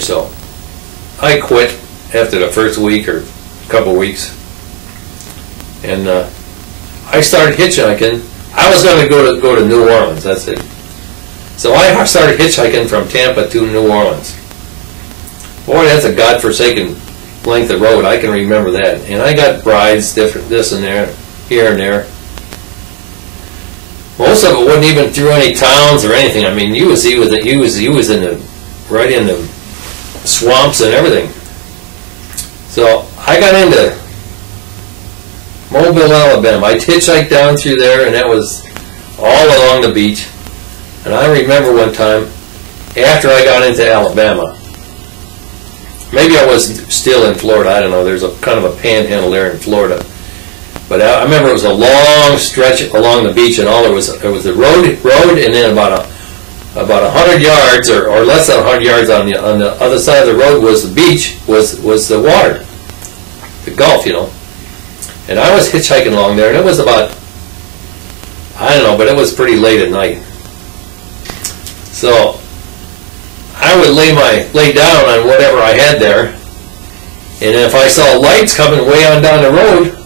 So I quit after the first week or couple weeks, and I started hitchhiking. I was going to go to New Orleans. That's it. So I started hitchhiking from Tampa to New Orleans. Boy, that's a godforsaken length of road. I can remember that. And I got rides, different this and there, here and there. Most of it wasn't even through any towns or anything. I mean, he was in the right in the swamps and everything. So I got into Mobile, Alabama. I hitchhiked down through there, and that was all along the beach. And I remember one time, after I got into Alabama, maybe I was still in Florida, I don't know, there's a kind of a panhandle there in Florida. But I remember it was a long stretch along the beach, and all it was the road, and then about 100 yards or less than 100 yards on the other side of the road was the beach, was the water, the Gulf, you know. And I was hitchhiking along there, and it was about, I don't know, but it was pretty late at night. So I would lay down on whatever I had there, and if I saw lights coming way on down the road,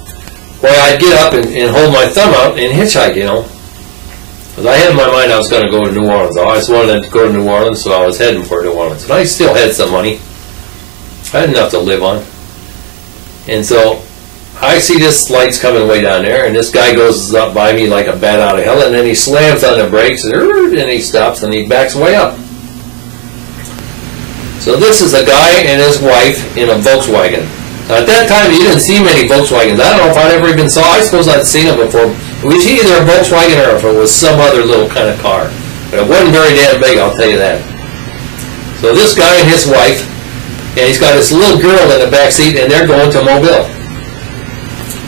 boy, I'd get up and hold my thumb out and hitchhike, you know. Because I had in my mind I was going to go to New Orleans. I always wanted to go to New Orleans, so I was heading for New Orleans. And I still had some money. I had enough to live on. And so I see this lights coming way down there, and this guy goes up by me like a bat out of hell, and then he slams on the brakes, and he stops, and he backs way up. So this is a guy and his wife in a Volkswagen. Now at that time, you didn't see many Volkswagens. I don't know if I'd ever even saw. I suppose I'd seen them before. It was either a Volkswagen or if it was some other little kind of car. But it wasn't very damn big, I'll tell you that. So this guy and his wife, and he's got this little girl in the back seat, and they're going to Mobile.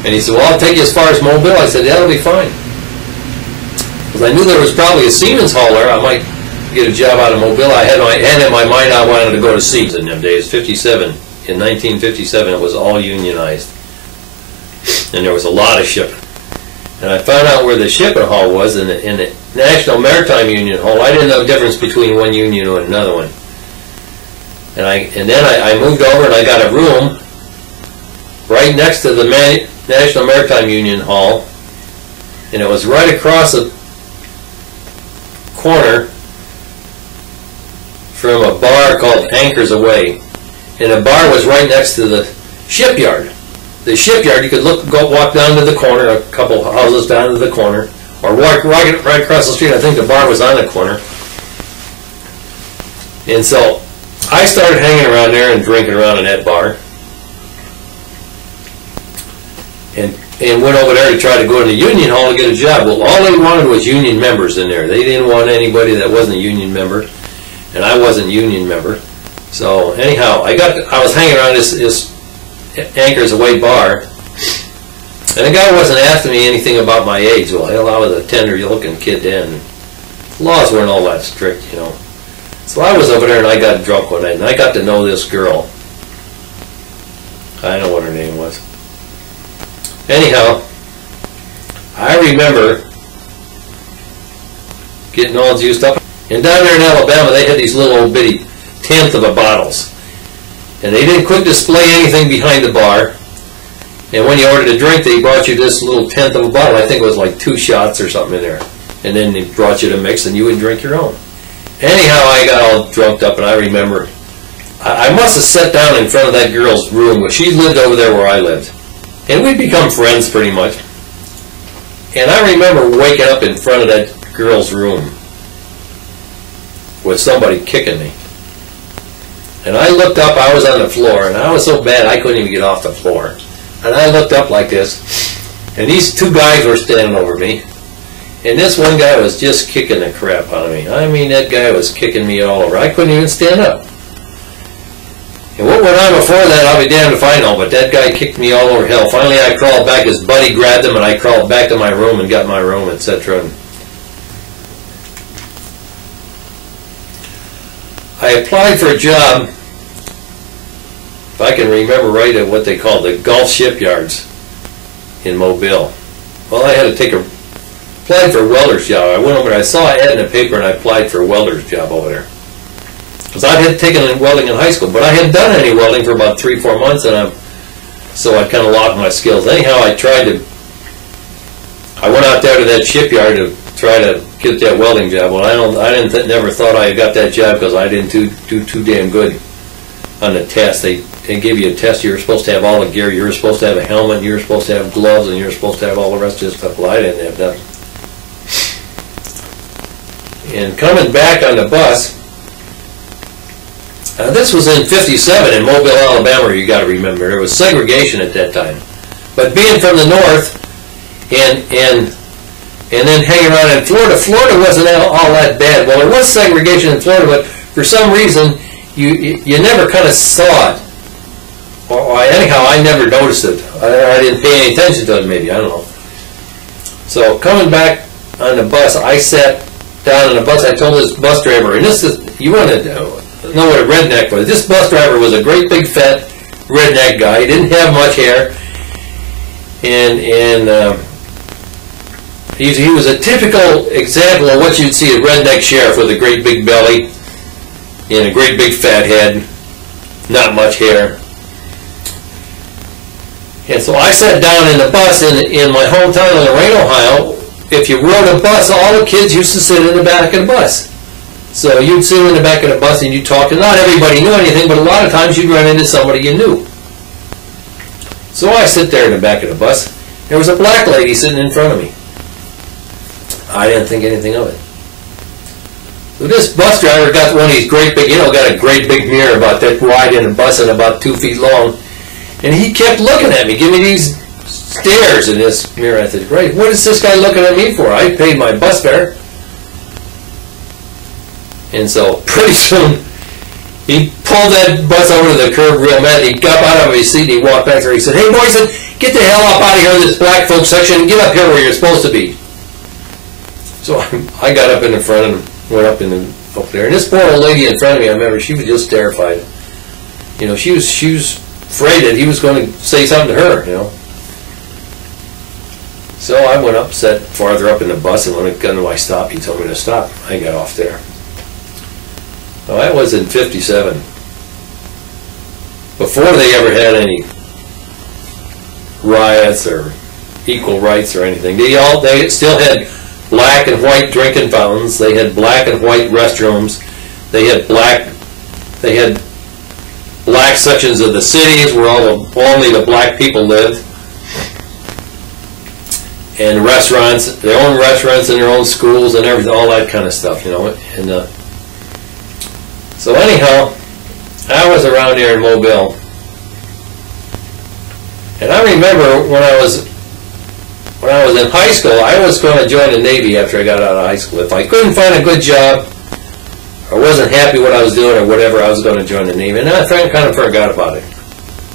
And he said, well, I'll take you as far as Mobile. I said, that'll be fine. Because I knew there was probably a Siemens hauler. I might get a job out of Mobile. I had in my mind I wanted to go to Siemens in them days. 57. In 1957, it was all unionized. And there was a lot of shipping. And I found out where the shipping hall was in the National Maritime Union Hall. I didn't know the difference between one union and another one. And then I moved over and I got a room right next to the National Maritime Union Hall, and it was right across the corner from a bar called Anchors Away, and the bar was right next to the shipyard. The shipyard, you could walk down to the corner, a couple houses down to the corner, or walk right across the street. I think the bar was on the corner. And so I started hanging around there and drinking around in that bar. And went over there to try to go to the union hall to get a job. Well, all they wanted was union members in there. They didn't want anybody that wasn't a union member, and I wasn't a union member. So anyhow, I was hanging around this Anchors Away bar, and the guy wasn't asking me anything about my age. Well, hell, I was a tender-looking kid then. Laws weren't all that strict, you know. So I was over there, and I got drunk one night, and I got to know this girl. I don't know what her name was. Anyhow, I remember getting all juiced up. And down there in Alabama, they had these little old bitty tenth of a bottles. And they didn't quit display anything behind the bar. And when you ordered a drink, they brought you this little tenth of a bottle. I think it was like 2 shots or something in there. And then they brought you to mix, and you would drink your own. Anyhow, I got all drunked up, and I remember I must have sat down in front of that girl's room. She lived over there where I lived. And we'd become friends pretty much. And I remember waking up in front of that girl's room with somebody kicking me. And I looked up, I was on the floor, and I was so bad I couldn't even get off the floor. And I looked up like this, and these 2 guys were standing over me. And this one guy was just kicking the crap out of me. I mean, that guy was kicking me all over. I couldn't even stand up. And what went on before that, I'll be damned if I know, but that guy kicked me all over hell. Finally, I crawled back. His buddy grabbed him, and I crawled back to my room and got my room, etc. I applied for a job, if I can remember right, at what they call the Gulf shipyards in Mobile. Well, I had to applied for a welder's job. I went over, I saw an ad in the paper, and I applied for a welder's job over there. because I had taken welding in high school, but I hadn't done any welding for about 3-4 months, and so I kind of lost my skills. Anyhow, I went out there to that shipyard to try to get that welding job. Well, never thought I got that job because I didn't do too damn good on the test. They gave you a test. You were supposed to have all the gear. You were supposed to have a helmet. You were supposed to have gloves, and you were supposed to have all the rest of this stuff. Well, I didn't have that. And coming back on the bus, this was in '57 in Mobile, Alabama. You got to remember there was segregation at that time. But being from the north, and then hanging around in Florida. Florida wasn't all that bad. Well, there was segregation in Florida, but for some reason you never kind of saw it. Or anyhow, I never noticed it. I didn't pay any attention to it. Maybe, I don't know. So coming back on the bus, I sat down on the bus. I told this bus driver, and this is, you want to know what a redneck was. This bus driver was a great big fat redneck guy. He didn't have much hair, and he was a typical example of what you'd see a redneck sheriff with a great big belly and a great big fat head, not much hair. And so I sat down in the bus in my hometown of Lorain, Ohio. If you rode a bus, all the kids used to sit in the back of the bus. So you'd sit in the back of the bus and you'd talk, and not everybody knew anything, but a lot of times you'd run into somebody you knew. So I sit there in the back of the bus. There was a black lady sitting in front of me. I didn't think anything of it. So this bus driver got one of these great big, got a great big mirror about that wide in a bus and about 2 feet long. And he kept looking at me, giving me these stares in this mirror. I said, great, what is this guy looking at me for? I paid my bus fare. And so pretty soon, he pulled that bus over to the curb real mad. He got out of his seat and he walked back there. He said, hey boy, he said, get the hell up out of here in this black folk section and get up here where you're supposed to be. So I got up in the front and went up there. And this poor old lady in front of me, I remember, she was just terrified. She was afraid that he was going to say something to her, So I went up, sat farther up in the bus, and when it got to my stop, he told me to stop. I got off there. Well, that was in '57. Before they ever had any riots or equal rights or anything. They still had black and white drinking fountains. They had black and white restrooms. They had black sections of the cities where only the black people lived. And restaurants, their own restaurants and their own schools and everything, all that kind of stuff, And so anyhow, I was around here in Mobile, and I remember when I was in high school, I was going to join the Navy after I got out of high school. If I couldn't find a good job, or wasn't happy what I was doing or whatever, I was going to join the Navy. And I kind of forgot about it.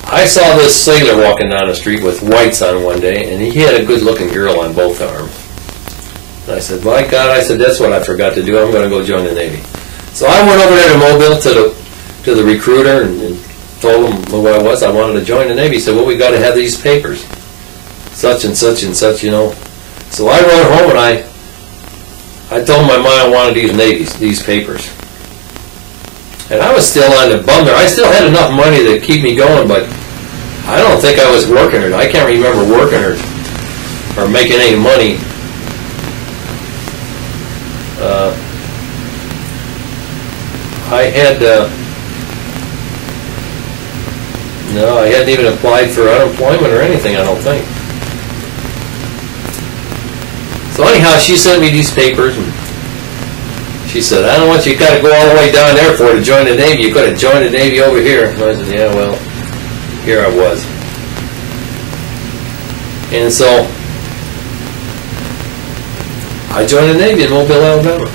I saw this sailor walking down the street with whites on one day, and he had a good-looking girl on both arms. And I said, my God, that's what I forgot to do. I'm going to go join the Navy. So I went over there to Mobile to the recruiter and told him who I was. I wanted to join the Navy. He said, well, we got to have these papers. Such and such and such, So I wrote home and I told my mom I wanted these papers. And I was still on the bum there. I still had enough money to keep me going, but I don't think I was working it. I can't remember working or making any money. I hadn't even applied for unemployment or anything, I don't think. So anyhow, she sent me these papers, and she said, I don't know what you got to go all the way down there for to join the Navy. You could have joined the Navy over here. And I said, yeah, well, here I was. And so I joined the Navy in Mobile, Alabama.